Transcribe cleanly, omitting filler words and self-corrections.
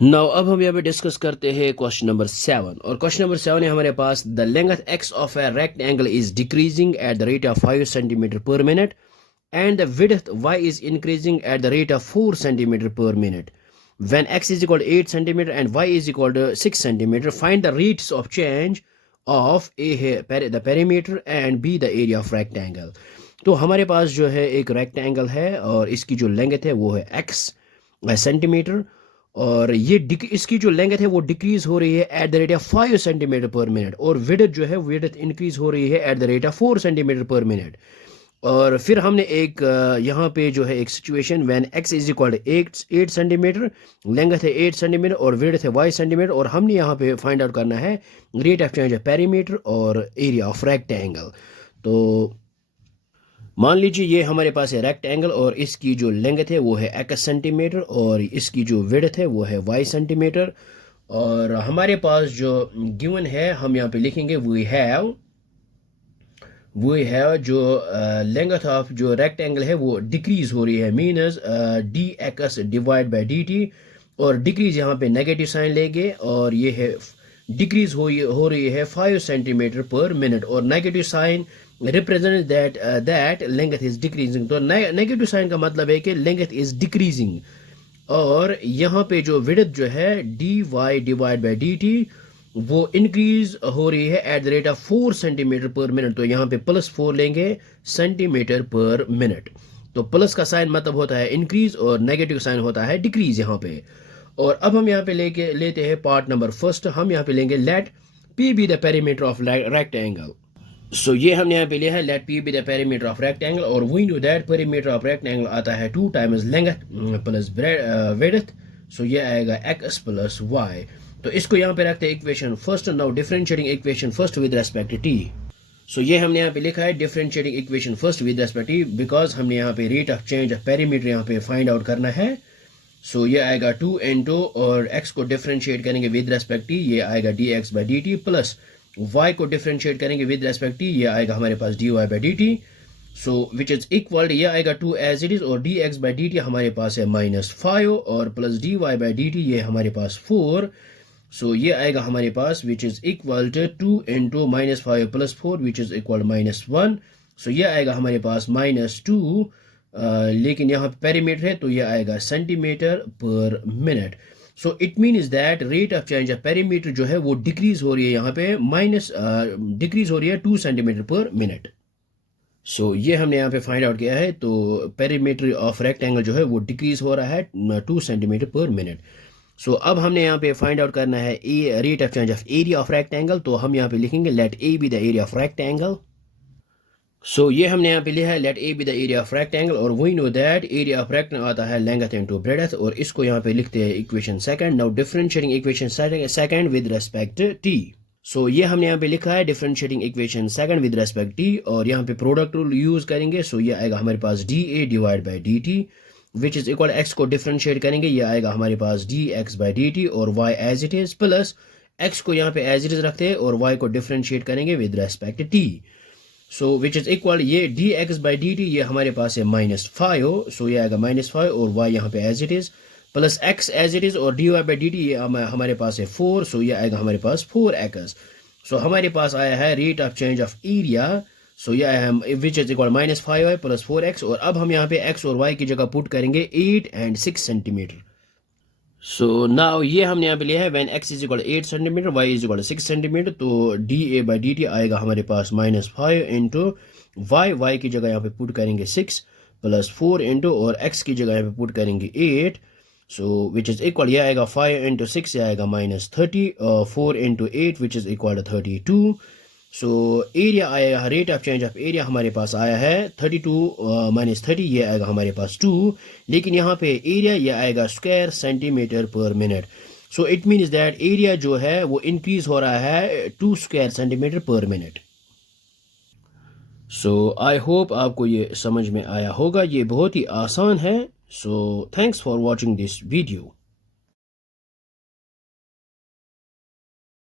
Now अब हम यहाँ पे डिस्कस करते हैं क्वेश्चन नंबर 7 और क्वेश्चन नंबर 7 है हमारे पास the length x of a rectangle is decreasing at the rate of 5 centimetre per minute and the width y is increasing at the rate of 4 centimeter per minute. When x is equal to 8 centimeter and y is equal to 6 centimeter, find the rates of change of a है the perimeter and b the area of rectangle. तो हमारे पास जो है एक rectangle है और इसकी जो लेंथ है वो है x सेंटीमीटर और ये इसकी जो लेंथ है वो डिक्रीज हो रही है at the rate of 5 centimetre per minute और विड्थ जो है विड्थ इंक्रीज हो रही है at the rate of 4 centimetre per minute. और फिर हमने एक यहाँ पे जो है एक situation when x is equal to 8 centimetre, length है 8 सेंटीमीटर और विड्थ है y सेंटीमीटर और हमने यहाँ पे फाइंड आउट करना है rate of change of perimeter और एरिया ऑफ रेक्टेंगल। तो मान लीजिए ये हमारे पास है रेक्टेंगल और इसकी जो लेंथ है वो है x सेंटीमीटर और इसकी जो विड्थ है वो है y सेंटीमीटर और हमारे पास जो गिवन है हम यहाँ पे लिखेंगे वी हैव जो लेंथ ऑफ जो रेक्टेंगल है वो डिक्रीज हो रही है मीनस D x divide by D t और डिक्रीज यहाँ पे नेगेटिव साइन लेंगे और ये है डिक्रीज हो रही है 5 सेंटीमीटर पर मिनट और negative sign represent that length is decreasing. तो नेगेटिव साइन का मतलब है कि लेंथ इज डिक्रीजिंग और यहाँ पे जो विड्थ जो है D Y divide by D T वो इंक्रीज हो रही है at the rate of 4 centimetre per minute. तो यहाँ पे +4 लेंगे सेंटीमीटर पर मिनट। तो प्लस का साइन मतलब होता है इंक्रीज और नेगेटिव साइन होता है डिक्रीज यहाँ पे। और अब हम यहाँ पे लेते हैं पार्ट नंबर फर्स्ट। हम यहाँ पे लेंगे let P be the perimeter of rectangle. So ये हमने यहाँ पे लिया है let P be the perimeter of rectangle और we know that perimeter of rectangle आता है 2 times length plus width. So ये आएगा x प्लस y। तो इसको यहाँ पे रखते हैं equation first. Now differentiating equation first with respect to t। So ये हमने यहाँ पे लिखा है differentiating equation first with respect to because हमने यहाँ पे rate of change of perimeter यहाँ पे फाइंड आउट करना है। सो ये आएगा 2 into और x को डिफरेंशिएट करेंगे विद रेस्पेक्ट t ये आएगा dx by dt plus y को डिफरेंशिएट करेंगे विद रेस्पेक्ट t ये आएगा हमारे पास dy by dt। So which is equal ये आएगा 2 एज इट इज और dx बाई dt हमारे पास है -5 और प्लस dy बाई dt ये हमारे पास 4। सो ये आएगा हमारे पास which is equal to 2 into -5 plus 4 which is equal -1। So ये आएगा हमारे पास -2 लेकिन यहाँ पे पेरीमीटर है तो ये आएगा centimetre per minute. So it means that rate of change of perimeter जो है वो डिक्रीज हो रही है यहाँ पे डिक्रीज हो रही है 2 सेंटीमीटर पर मिनट। सो ये हमने यहाँ पे फाइंड आउट किया है। तो पेरीमीटर ऑफ रेक्टेंगल जो है वो डिक्रीज हो रहा है 2 सेंटीमीटर पर मिनट। सो अब हमने यहाँ पे फाइंड आउट करना है rate of change of area of rectangle. तो हम यहाँ पे लिखेंगे let A be the area of rectangle. So ये हमने यहाँ पे लिखा है let A be the area of rectangle और we know that area of rectangle आता है लेंथ इनटू ब्रेडथ और इसको यहाँ पे लिखते हैं equation second. Now differentiating equation second with respect t. So ये हमने यहाँ पे लिखा है differentiating equation second with respect t और यहाँ पे प्रोडक्ट रूल यूज करेंगे। सो ये आएगा हमारे पास d A divide by D t which is equal x को डिफरेंशिएट करेंगे ये आएगा हमारे पास d x by D t और y as it is plus x को यहाँ पे एज इट इज रखते हैं और वाई को डिफरेंशिएट करेंगे with respect t. So which is equal ये d x by D t ये हमारे पास है -5। सो ये आएगा -5 और वाई यहाँ पे as it is plus x as it is और d y by D t ये हमारे पास है 4। सो ये आएगा हमारे पास 4x। सो हमारे पास आया है rate of change of area. So ये आया है विच is equal -5y plus 4x और अब हम यहाँ पे x और y की जगह पुट करेंगे 8 and 6 सेंटीमीटर। सो नाउ ये हमने यहाँ पे लिया है when x is equal 8 centimetre y is equal 6 centimetre. तो dA बाई dt आएगा हमारे पास -5 इंटू y की जगह यहाँ पे पुट करेंगे 6 प्लस 4 इंटू और x की जगह यहाँ पे पुट करेंगे 8। सो विच इज इक्वल ये आएगा 5 इंटू 6 ये आएगा -30 और 4 into 8 which is equal to 32। So area आएगा rate of change of area हमारे पास आया है 32 - 30 ये आएगा हमारे पास 2 लेकिन यहाँ पे एरिया ये आएगा square centimetre per minute. So it means that area जो है वो इंक्रीज हो रहा है 2 square centimetre per minute. So I hope आपको ये समझ में आया होगा। ये बहुत ही आसान है। So thanks for watching this video.